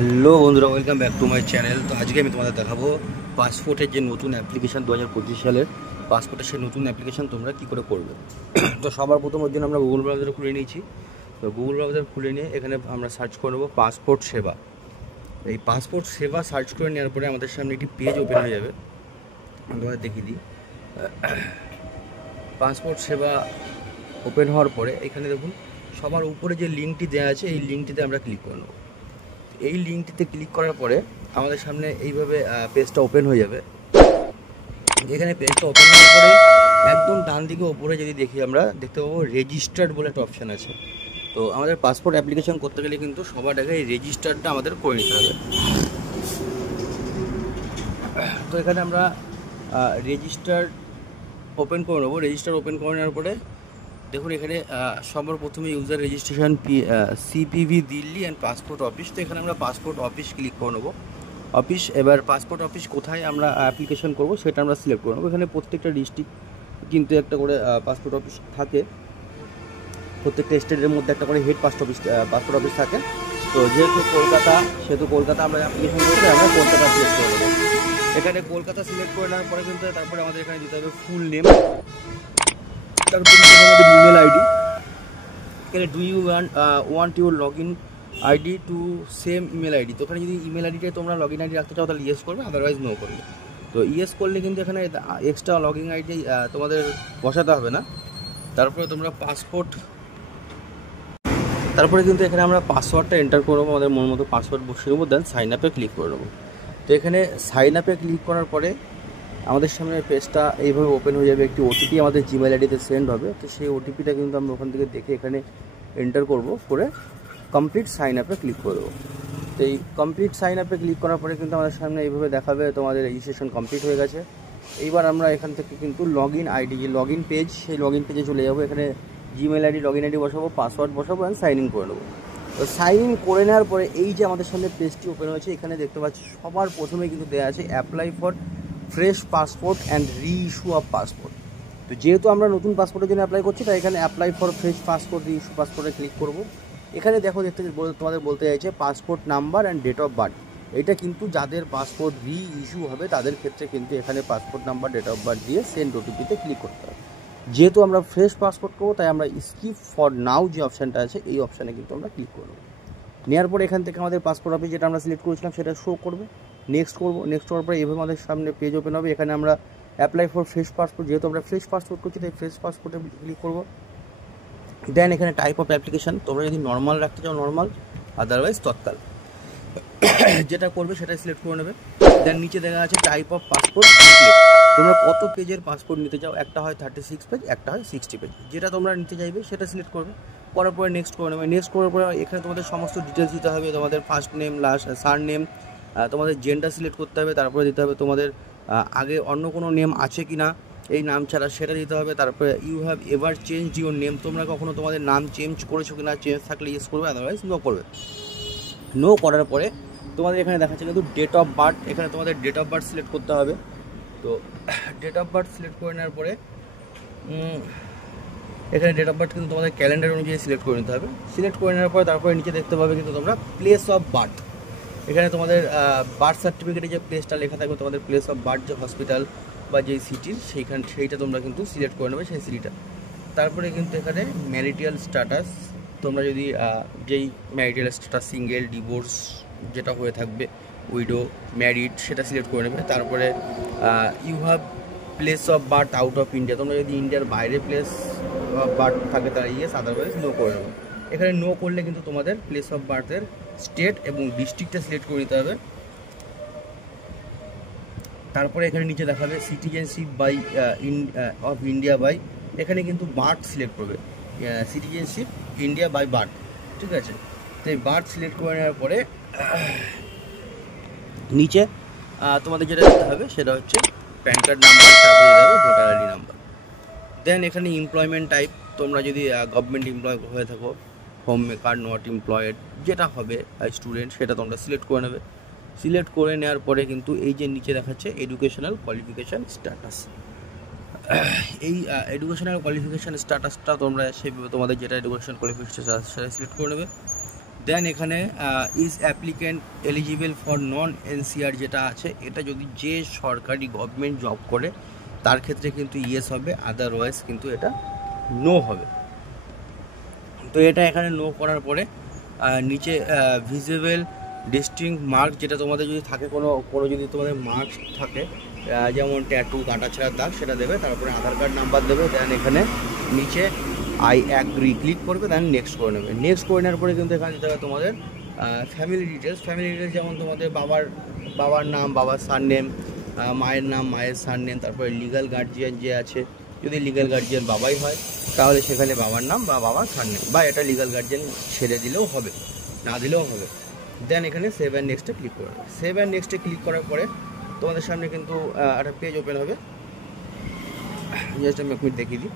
Hello বন্ধুরা, welcome back to my channel. তো আজকে আমি তোমাদের দেখাবো পাসপোর্টের যে নতুন অ্যাপ্লিকেশান 2025 সালের পাসপোর্টের সেই নতুন অ্যাপ্লিকেশান তোমরা কী করে করবে। তো সবার প্রথম ওই দিন আমরা গুগল ব্রাউজার খুলে নিয়েছি। তো গুগল ব্রাউজার খুলে নিয়ে এখানে আমরা সার্চ করে নেবো পাসপোর্ট সেবা। এই পাসপোর্ট সেবা সার্চ করে নেওয়ার পরে আমাদের সামনে একটি পেজ ওপেন হয়ে যাবে। আমি তোমাদের দেখিয়ে দিই। পাসপোর্ট সেবা ওপেন হওয়ার পরে এখানে দেখুন সবার উপরে যে লিঙ্কটি দেওয়া আছে এই লিঙ্কটিতে আমরা ক্লিক করে নেবো। এই লিঙ্কটিতে ক্লিক করার পরে আমাদের সামনে এইভাবে পেজটা ওপেন হয়ে যাবে। এখানে পেজটা ওপেন হওয়ার পরে একদম ডান দিকে ওপরে যদি দেখি আমরা দেখতে পাবো রেজিস্টার্ড বলে একটা অপশান আছে। তো আমাদের পাসপোর্ট অ্যাপ্লিকেশন করতে গেলে কিন্তু সবার আগে এই রেজিস্টারটা আমাদের করে নিতে হবে। তো এখানে আমরা রেজিস্টার ওপেন করে নেবো। রেজিস্টার ওপেন করে নেওয়ার পরে দেখুন এখানে সবার প্রথমে user registration CPV Delhi and passport office. তো এখানে আমরা পাসপোর্ট অফিস ক্লিক করে নেবো। অফিস, এবার পাসপোর্ট অফিস কোথায় আমরা অ্যাপ্লিকেশন করব সেটা আমরা সিলেক্ট করে নেবো। এখানে প্রত্যেকটা ডিস্ট্রিক্ট কিন্তু একটা করে পাসপোর্ট অফিস থাকে, প্রত্যেকটা স্টেটের মধ্যে একটা করে হেড পাসপোর্ট অফিস থাকে। তো যেহেতু কলকাতা, সেহেতু কলকাতা আমরা অ্যাপ্লিকেশন করতে আমরা কলকাতা সিলেক্ট করে নেবো। এখানে কলকাতা সিলেক্ট করে নেওয়ার পরে কিন্তু তারপরে আমাদের এখানে দিতে হবে ফুল নেম, তারপরে আমাদের ইমেল আইডি। এখানে do you want your log in ID to same email ID. তো ওখানে যদি ইমেল আইডিটাই তোমরা লগ ইন আইডি রাখতে চাও তাহলে ইয়েস করবে, আদারওয়াইজ নো করবে। তো ইয়েস করলে কিন্তু এখানে এক্সট্রা লগ ইন আইডি তোমাদের বসাতে হবে না। তারপরে তোমরা তারপরে কিন্তু এখানে আমরা পাসওয়ার্ডটা এন্টার করে নেবো, আমাদের মন মতো পাসওয়ার্ড বসিয়ে নেবো, দেন সাইন আপে ক্লিক করে নেবো। তো এখানে সাইন আপে ক্লিক করার পরে আমাদের সামনে পেজটা এইভাবে ওপেন হয়ে যাবে। একটি ওটিপি আমাদের জিমেল আইডিতে সেন্ড হবে। তো সেই ওটিপিটা কিন্তু আমরা ওখান থেকে দেখে এখানে এন্টার করব, করে কমপ্লিট সাইন আপে ক্লিক করে দেবো। তো এই কমপ্লিট সাইন আপে ক্লিক করার পরে কিন্তু আমাদের সামনে এইভাবে দেখাবে তোমাদের রেজিস্ট্রেশন কমপ্লিট হয়ে গেছে। এইবার আমরা এখান থেকে কিন্তু লগ ইন আইডি, যে লগ ইন পেজ, সেই লগ ইন পেজে চলে যাবো। এখানে Gmail ID, log in ID বসাবো, পাসওয়ার্ড বসাবো অ্যান্ড সাইন ইন করে নেবো। তো সাইন ইন করে নেওয়ার পরে এই যে আমাদের সামনে পেজটি ওপেন হয়েছে, এখানে দেখতে পাচ্ছি সবার প্রথমে কিন্তু দেওয়া আছে apply for fresh passport and রি ইস্যু অফ পাসপোর্ট। তো যেহেতু আমরা নতুন পাসপোর্টের জন্য অ্যাপ্লাই করছি, তাই এখানে apply for fresh passport re issue পাসপোর্টে ক্লিক করব। এখানে তোমাদের বলতে চাইছে passport number and date of birth. এটা কিন্তু যাদের পাসপোর্ট রি ইস্যু হবে তাদের ক্ষেত্রে কিন্তু এখানে passport number, date of birth দিয়ে সেন্ড ওটিপিতে ক্লিক করতে হবে। যেহেতু আমরা ফ্রেশ পাসপোর্ট করবো, তাই আমরা স্কিপ ফর নাও যে অপশানটা আছে এই অপশানে কিন্তু আমরা ক্লিক করব। নেওয়ার পরে এখান থেকে আমাদের পাসপোর্ট অফিস যেটা আমরা সিলেক্ট করেছিলাম সেটা শো করবে। নেক্সট করবো। নেক্সট করার পরে এভাবে আমাদের সামনে পেজ ওপেন হবে। এখানে আমরা অ্যাপ্লাই ফর ফ্রেশ পাসপোর্ট, যেহেতু আমরা ফ্রেশ পাসপোর্ট করছি তাই ফ্রেশ পাসপোর্টে ক্লিক করবো। দেন এখানে টাইপ অফ অ্যাপ্লিকেশান, তোমরা যদি নর্মাল রাখতে চাও নর্মাল, আদারওয়াইজ তৎকাল যেটা করবে সেটাই সিলেক্ট করে নেবে। দেন নিচে দেখা আছে টাইপ অফ পাসপোর্ট, তোমরা কত পেজের পাসপোর্ট নিতে চাও। একটা হয় 36 পেজ, একটা হয় 60 পেজ। যেটা তোমরা নিতে চাইবে সেটা সিলেক্ট করবে, করার পরে নেক্সট করে নেবে। নেক্সট করার পরে এখানে তোমাদের সমস্ত ডিটেলস দিতে হবে, তোমাদের ফার্স্ট নেম, লাস্ট সার নেম, তোমাদের জেন্ডার সিলেক্ট করতে হবে। তারপরে দিতে হবে তোমাদের আগে অন্য কোনো নেম আছে কি না, এই নাম ছাড়া সেটা দিতে হবে। তারপরে you have ever change your name, তোমরা কখনো তোমাদের নাম চেঞ্জ করেছো কি না, চেঞ্জ থাকলে ইয়েস করবে, আদারওয়াইজ নো করবে। নো করার পরে তোমাদের এখানে দেখাচ্ছে কিন্তু ডেট অফ বার্থ, এখানে তোমাদের ডেট অফ বার্থ সিলেক্ট করতে হবে। তো ডেট অফ বার্থ সিলেক্ট করে নেওয়ার পরে এখানে ডেট অফ বার্থ কিন্তু তোমাদের ক্যালেন্ডার অনুযায়ী সিলেক্ট করে নিতে হবে। সিলেক্ট করে নেওয়ার পরে তারপরে নিচে দেখতে পাবে কিন্তু তোমরা প্লেস অফ বার্থ। এখানে তোমাদের বার্থ সার্টিফিকেটে যে প্লেসটা লেখা থাকবে, তোমাদের প্লেস অফ বার্থ যে হসপিটাল বা যেই সিটির সেইটা তোমরা কিন্তু সিলেক্ট করে নেবে, সেই সিটিটা। তারপরে কিন্তু এখানে ম্যারিটাল স্ট্যাটাস, তোমরা যদি যেই ম্যারিটাল স্ট্যাটাস, সিঙ্গেল, ডিভোর্স যেটা হয়ে থাকবে, উইডো, ম্যারিড, সেটা সিলেক্ট করে নেবে। তারপরে you have place of birth out of India, তোমরা যদি ইন্ডিয়ার বাইরে প্লেস অফ বার্থ থাকে তারা ইয়েস, আদারওয়াইজ নো করে নেবে। এখানে নো করলে কিন্তু তোমাদের প্লেস অফ বার্থের স্টেট এবং ডিস্ট্রিক্টটা সিলেক্ট করে নিতে হবে। তারপরে এখানে নিচে দেখাবে citizenship by of India by, এখানে কিন্তু বার্থ সিলেক্ট করবে, সিটিজেনশিপ ইন্ডিয়া বাই বার্থ, ঠিক আছে। তো এই বার্থ সিলেক্ট করে নেওয়ার পরে নিচে তোমাদের যেটা দিতে হবে সেটা হচ্ছে প্যান কার্ড নাম্বার, তারপরে যাবে ভোটার আইডি নাম্বার। দেন এখানে এমপ্লয়মেন্ট টাইপ, তোমরা যদি গভর্নমেন্ট এমপ্লয় হয়ে থাকো, হোম মেকার, নট এমপ্লয়েড যেটা হবে, স্টুডেন্ট, সেটা তোমরা সিলেক্ট করে নেবে। সিলেক্ট করে নেওয়ার পরে কিন্তু এই যে নিচে দেখাচ্ছে এডুকেশনাল কোয়ালিফিকেশান স্ট্যাটাস, এই এডুকেশনাল কোয়ালিফিকেশান স্ট্যাটাসটা তোমরা সেইভাবে তোমাদের যেটা এডুকেশনাল কোয়ালিফিকেশান সেটা সিলেক্ট করে নেবে। দেন এখানে is applicant eligible for non NCR যেটা আছে, এটা যদি যে সরকারি গভর্নমেন্ট জব করে তার ক্ষেত্রে কিন্তু ইয়েস হবে, আদারওয়াইজ কিন্তু এটা নো হবে। তো এটা এখানে নো করার পরে নিচে ভিজিবল ডিস্টিংক্ট মার্ক, যেটা তোমাদের যদি থাকে কোনো যদি তোমাদের মার্কস থাকে যেমন ট্যাটু, কাটাছেঁড়ার দাগ, সেটা দেবে। তারপরে আধার কার্ড নাম্বার দেবে। দেন এখানে নিচে আই অ্যাগ্রি ক্লিক করবে, দেন নেক্সট করে নেবে। নেক্সট করে নেওয়ার পরে কিন্তু এখানে দিতে হবে তোমাদের ফ্যামিলি ডিটেলস। যেমন তোমাদের বাবার নাম, বাবার সারনেম, মায়ের নাম, মায়ের সারনেম, তারপরে লিগ্যাল গার্জিয়ান যে আছে, যদি লিগ্যাল গার্জিয়ান বাবাই হয় তাহলে সেখানে বাবার নাম বা বাবার সারনেম, বা এটা লিগ্যাল গার্জিয়ান ছেড়ে দিলেও হবে, না দিলেও হবে। দেন এখানে সেভ অ্যান্ড নেক্সটে ক্লিক করবে। সেভ অ্যান্ড নেক্সটে ক্লিক করার পরে তোমাদের সামনে কিন্তু একটা পেজ ওপেন হবে। জাস্ট আমি এক মিনিট দেখিয়ে দিই।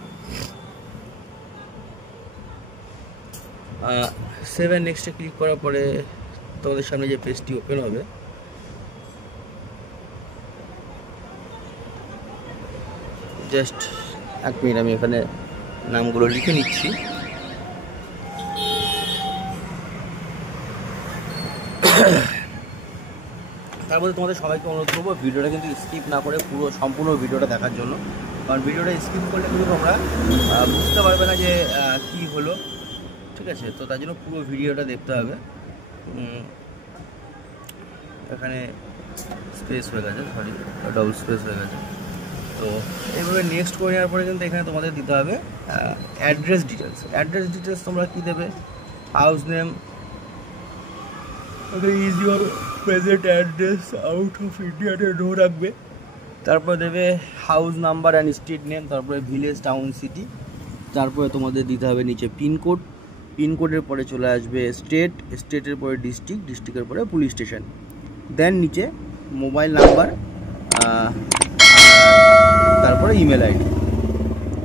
সেভ অ্যান্ড নেক্সটে ক্লিক করার পরে তোমাদের সামনে যে পেজটি ওপেন হবে, জাস্ট এক মিনিট আমি এখানে নামগুলো লিখে নিচ্ছি। তারপরে তোমাদের সবাইকে অনুরোধ করবো ভিডিওটা কিন্তু স্কিপ না করে পুরো সম্পূর্ণ ভিডিওটা দেখার জন্য, কারণ ভিডিওটা স্কিপ করলে কিন্তু তোমরা বুঝতে পারবে না যে কি হলো, ঠিক আছে? তো তার জন্য পুরো ভিডিওটা দেখতে হবে। এখানে স্পেস হয়ে গেছে, সরি ডবল স্পেস হয়ে গেছে। তো এইভাবে নেক্সট করে নেওয়ার পরে কিন্তু এখানে তোমাদের দিতে হবে অ্যাড্রেস ডিটেলস। অ্যাড্রেস ডিটেলস তোমরা কী দেবে? House name, is your present address out of ইন্ডিয়াতে নো রাখবে। তারপরে দেবে house number and street name, তারপরে ভিলেজ, টাউন, সিটি। তারপরে তোমাদের দিতে হবে নিচে পিনকোড, পিনকোডের পরে চলে আসবে স্টেট, স্টেটের পরে ডিস্ট্রিক্ট, ডিস্ট্রিক্টের পরে পুলিশ স্টেশন। দেন নিচে মোবাইল নাম্বার, তারপরে email ID.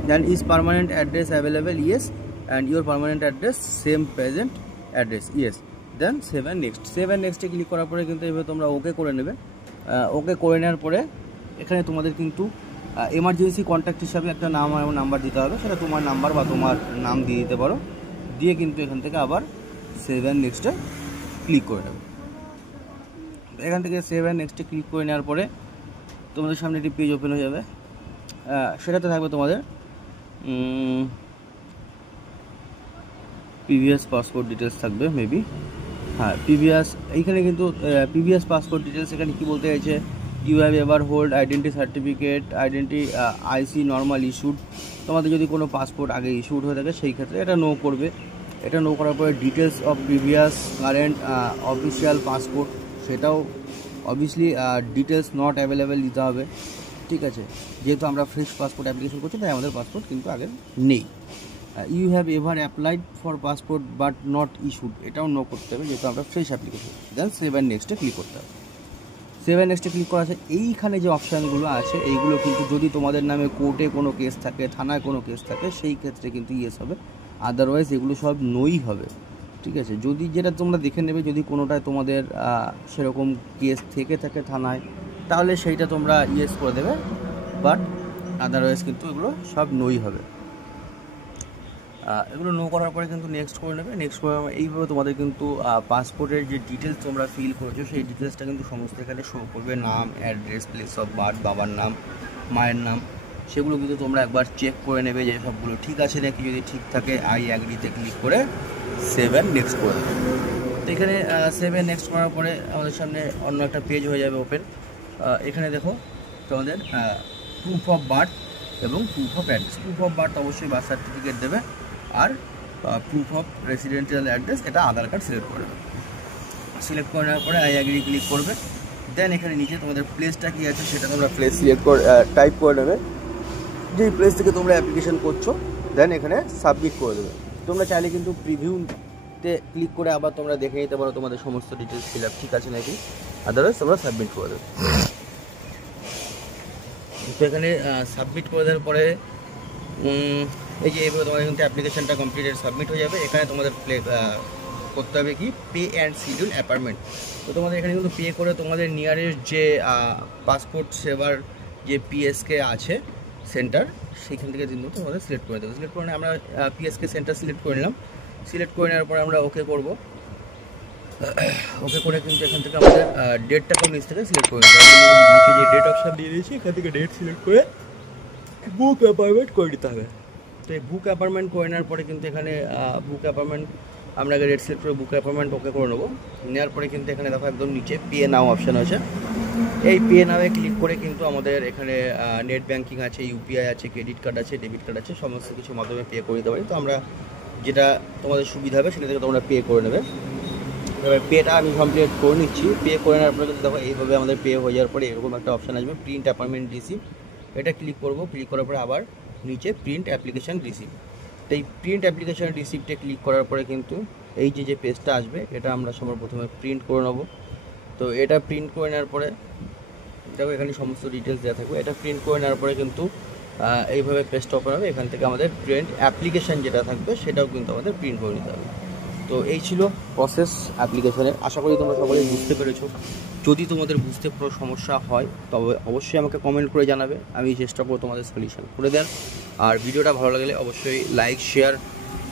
Then is permanent address available, yes, and your permanent address same present address, yes. Then save and next. Save and নেক্সটে ক্লিক করার পরে কিন্তু এভাবে তোমরা ওকে করে নেবে। ওকে করে নেওয়ার পরে এখানে তোমাদের কিন্তু এমার্জেন্সি কন্ট্যাক্ট হিসাবে একটা নাম এবং নাম্বার দিতে হবে, সেটা তোমার নাম্বার বা তোমার নাম দিয়ে দিতে পারো। দিয়ে কিন্তু এখান থেকে আবার সেভ অ্যান্ড নেক্সটে ক্লিক করে নেবে। এখান থেকে সেভ অ্যান্ড নেক্সটে ক্লিক করে নেওয়ার পরে তোমাদের সামনে একটি পেজ ওপেন হয়ে যাবে। সেটাতে থাকবে তোমাদের প্রিভিয়াস পাসপোর্ট ডিটেলস থাকবে মেবি, হ্যাঁ প্রিভিয়াস। এইখানে কিন্তু প্রিভিয়াস পাসপোর্ট ডিটেলস এখানে কী বলতে চাইছে, you have ever hold identity certificate, identity IC normal issued. তোমাদের যদি কোনো পাসপোর্ট আগে ইস্যুড হয়ে থাকে সেই ক্ষেত্রে এটা নো করবে। এটা নো করার পরে details of previous current official passport, সেটাও অবভিয়াসলি ডিটেলস নট অ্যাভেলেবেল দিতে হবে, ঠিক আছে? যেহেতু আমরা ফ্রেশ পাসপোর্ট অ্যাপ্লিকেশন করছি তাই আমাদের পাসপোর্ট কিন্তু আগে নেই। You have ever applied for passport but not issued, এটাও নো করতে হবে যেহেতু আমরা fresh application. Then save and নেক্সটে ক্লিক করতে হবে। সেভ অ্যান্ড নেক্সটে ক্লিক করা আছে। এইখানে যে অপশানগুলো আছে এইগুলো কিন্তু যদি তোমাদের নামে কোর্টে কোনো কেস থাকে, থানায় কোনো কেস থাকে, সেই ক্ষেত্রে কিন্তু ইয়েস হবে, আদারওয়াইজ এগুলো সব নোই হবে, ঠিক আছে? যদি যেটা তোমরা দেখে নেবে, যদি কোনোটায় তোমাদের সেরকম কেস থেকে থাকে থানায়, তাহলে সেইটা তোমরা ইয়েস করে দেবে, বাট আদারওয়াইজ কিন্তু এগুলো সব নোই হবে। এগুলো নো করার পরে কিন্তু নেক্সট করে নেবে। নেক্সট করে এইভাবে তোমাদের কিন্তু পাসপোর্টের যে ডিটেলস তোমরা ফিল করেছো সেই ডিটেলসটা কিন্তু সমস্ত এখানে শো করবে। নাম, অ্যাড্রেস, প্লেস অফ বার্থ, বাবার নাম, মায়ের নাম, সেগুলো কিন্তু তোমরা একবার চেক করে নেবে যে সবগুলো ঠিক আছে নাকি। যদি ঠিক থাকে আই অ্যাগ্রিতে ক্লিক করে সেভ অ্যান্ড নেক্সট করে দেবে। তো এখানে সেভ অ্যান্ড নেক্সট করার পরে আমাদের সামনে অন্য একটা পেজ হয়ে যাবে ওপেন। এখানে দেখো তোমাদের প্রুফ অফ বার্থ এবং proof of address. Proof of birth অবশ্যই বার্থ সার্টিফিকেট দেবে, আর প্রুফ অফ রেসিডেন্সিয়াল অ্যাড্রেস এটা আধার কার্ড সিলেক্ট করে দেবে। সিলেক্ট করে নেওয়ার পরে আই অ্যাগ্রি ক্লিক করবে। দেন এখানে নিচে তোমাদের প্লেসটা কী আছে সেটা তোমরা প্লেস সিলেক্ট করে টাইপ করে নেবে, যেই প্লেস থেকে তোমরা অ্যাপ্লিকেশন করছো। দেন এখানে সাবমিট করে দেবে। তোমরা চাইলে কিন্তু প্রিভিউতে ক্লিক করে আবার তোমরা দেখে নিতে পারো তোমাদের সমস্ত ডিটেলস ফিল আপ ঠিক আছে নাকি, আদারওয়াইজ তোমরা সাবমিট করে দেবে। তো এখানে সাবমিট করে দেওয়ার পরে এই যে এইভাবে তোমাদের কিন্তু অ্যাপ্লিকেশনটা কমপ্লিটেড সাবমিট হয়ে যাবে। এখানে তোমাদের করতে হবে কি, পে অ্যান্ড শিডিউল অ্যাপয়েন্টমেন্ট। তো তোমাদের এখানে কিন্তু পে করে তোমাদের নিয়ারেস্ট যে পাসপোর্ট সেবার যে পিএসকে আছে সেন্টার, সেইখান থেকে কিন্তু তোমাদের সিলেক্ট করে দেবে। সিলেক্ট করে আমরা পিএসকে সেন্টার সিলেক্ট করে নিলাম। সিলেক্ট করে নেওয়ার পরে আমরা ওকে করব। ওকে করে কিন্তু এখান থেকে আমাদের ডেটটাকে নিচ থেকে সিলেক্ট করে নিতে হবে। নিচে যে ডেট অপশান দিয়ে দিয়েছি এখান থেকে ডেট সিলেক্ট করে বুক অ্যাপয়েন্টমেন্ট করে দিতে হবে। তো এই বুক অ্যাপয়েন্টমেন্ট করে নেওয়ার পরে কিন্তু এখানে বুক অ্যাপয়েন্টমেন্ট আমরা আগে ডেট সিলেক্ট করে বুক অ্যাপয়েন্টমেন্ট ওকে করে নেবো। নেওয়ার পরে কিন্তু এখানে দেখো একদম নিচে পে নাও অপশান আছে। এই পে নাওয়ে ক্লিক করে কিন্তু আমাদের এখানে নেট ব্যাঙ্কিং আছে, ইউপিআই আছে, ক্রেডিট কার্ড আছে, ডেবিট কার্ড আছে, সমস্ত কিছুর মাধ্যমে পে করে দিতে পারি। তো আমরা যেটা তোমাদের সুবিধা হবে সেটা থেকে তোমরা পে করে নেবে। এবার পেটা আমি কমপ্লিট করে নিচ্ছি। পে করে নেওয়ার পরে কিন্তু দেখো এইভাবে আমাদের পে হয়ে যাওয়ার পরে এরকম একটা অপশান আসবে, প্রিন্ট অ্যাপয়েন্টমেন্ট রিসিপ্ট। এটা ক্লিক করবো। ক্লিক করার পরে আবার নিচে প্রিন্ট অ্যাপ্লিকেশান রিসিপ্ট। তো এই প্রিন্ট অ্যাপ্লিকেশান রিসিপ্টে ক্লিক করার পরে কিন্তু এই যে পেজটা আসবে এটা আমরা সবার প্রথমে প্রিন্ট করে নেবো। তো এটা প্রিন্ট করে নেওয়ার পরে দেখো এখানে সমস্ত ডিটেলস দেওয়া থাকবে। এটা প্রিন্ট করে নেওয়ার পরে কিন্তু এইভাবে পেজটা ওপেন হবে। এখান থেকে আমাদের প্রিন্ট অ্যাপ্লিকেশান যেটা থাকবে সেটাও কিন্তু আমাদের প্রিন্ট করে নিতে হবে। তো এই ছিল প্রসেস অ্যাপ্লিকেশনের। আশা করি তোমরা সকলেই বুঝতে পেরেছো। যদি তোমাদের বুঝতে কোনো সমস্যা হয় তবে অবশ্যই আমাকে কমেন্ট করে জানাবে, আমি চেষ্টা করবো তোমাদের সলিউশন করে দেন। আর ভিডিওটা ভালো লাগলে অবশ্যই লাইক, শেয়ার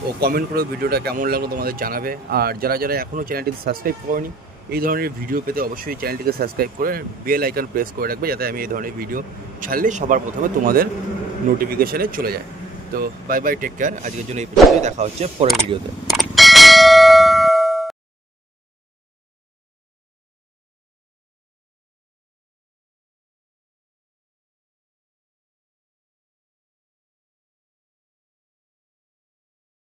ও কমেন্ট করে ভিডিওটা কেমন লাগলো তোমাদের জানাবে। আর যারা যারা এখনও চ্যানেলটিতে সাবস্ক্রাইব করেনি এই ধরনের ভিডিও পেতে অবশ্যই চ্যানেলটিকে সাবস্ক্রাইব করে বেল আইকন প্রেস করে রাখবে, যাতে আমি এই ধরনের ভিডিও ছাড়লে সবার প্রথমে তোমাদের নোটিফিকেশানে চলে যায়। তো বাই বাই, টেক কেয়ার। আজকের জন্য এই পর্যন্তই, দেখা হচ্ছে পরের ভিডিওতে।